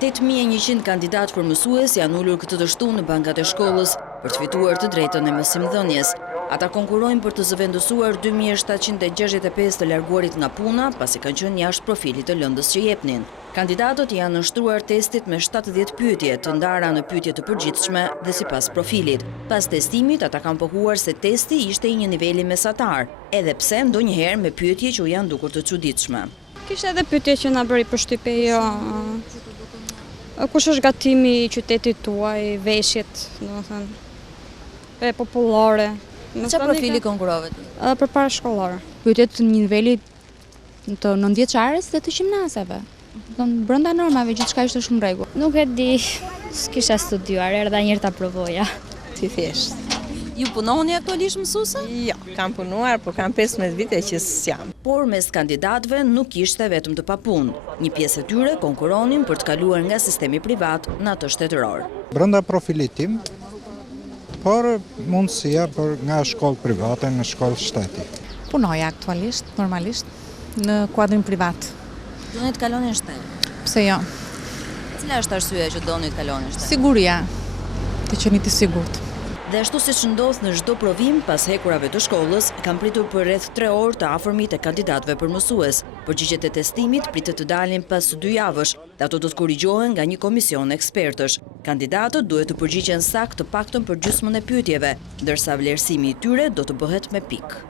8.100 kandidatë për mësues janë ullur këtë të shtunë në bankat e shkollës për të fituar të drejtën e mësimdhënies. Ata konkurojnë për të zëvendësuar 2.765 të larguarit nga puna, pasi kanë qenë jashtë profilit të lëndës që jepnin. Kandidatët janë nështruar testit me 70 pyetje, të ndara në pyetje të përgjithshme dhe sipas profilit. Pas testimit, ata kanë pohuar se testi ishte i një niveli mesatar, edhe pse ndonjëherë me pyetje që u janë dukur të çuditshme. Kishte edhe pyetje që na bëri përshtypje, jo. Kush është gatimi i qytetit tuaj, veshjet, domethënë, e popullore. Çfarë profili konkurove ti? Përpara shkollore. Pyetjet të një niveli të 9-vjeçares dhe të gjimnazave. Brenda normave gjithçka ishte shumë rregull. Nuk e di, s'kisha studiuar, erdha një herë ta provoja. Si thjesht. Ju punoni aktualisht mësuese? Jo, kam punuar, por kam 15 vite që s'jam. Por mes kandidatëve nuk ishte vetëm të papunë. Një pjesë e tyre konkuronin për të kaluar nga sistemi privat në atë shtetëror. Brenda profilit tim, por mundësia për nga shkollë private në shkollë shteti. Punoja aktualisht, normalisht, në kuadrin privat. Doni të kaloni në shtet? Pse jo? Cila është arsyeja që doni të kaloni në shtet? Siguria, të qenit i sigurt. Dhe ashtu siç ndodh në çdo provim pas hekurave të shkollës, kanë pritur për rreth 3 orë të afërmit e kandidatëve për mësues. Përgjigjet e testimit pritet të dalin pas 2 javësh, dhe ato do të korrigjohen nga një komision ekspertësh. Kandidatët duhet të përgjigjen saktë të paktën për gjysmën e pyetjeve, ndërsa vlerësimi i tyre do të bëhet me pikë.